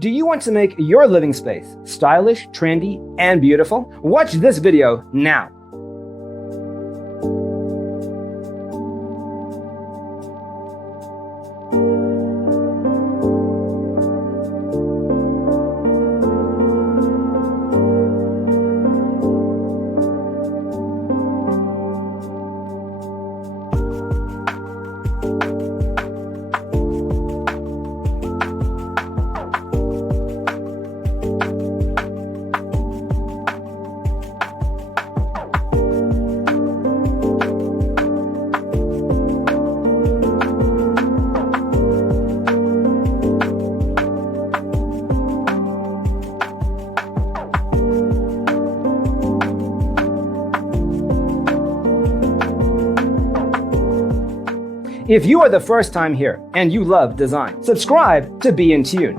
Do you want to make your living space stylish, trendy, and beautiful? Watch this video now. If you are the first time here and you love design, subscribe to Be in Tune.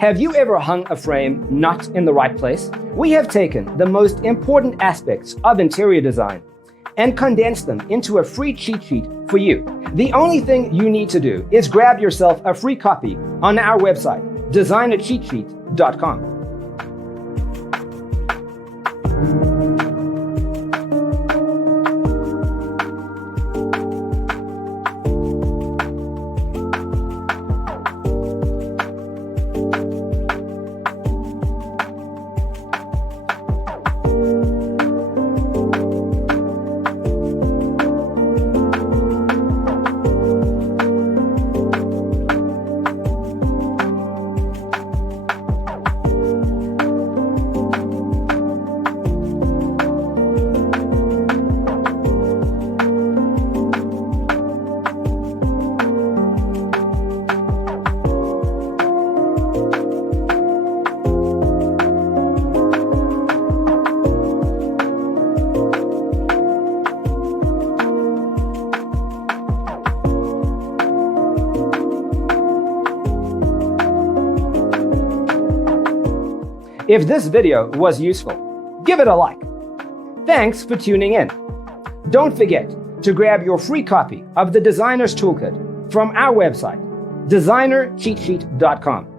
Have you ever hung a frame not in the right place? We have taken the most important aspects of interior design and condensed them into a free cheat sheet for you. The only thing you need to do is grab yourself a free copy on our website, designercheatsheet.com. If this video was useful, give it a like. Thanks for tuning in. Don't forget to grab your free copy of the Designer's Toolkit from our website, designercheatsheet.com.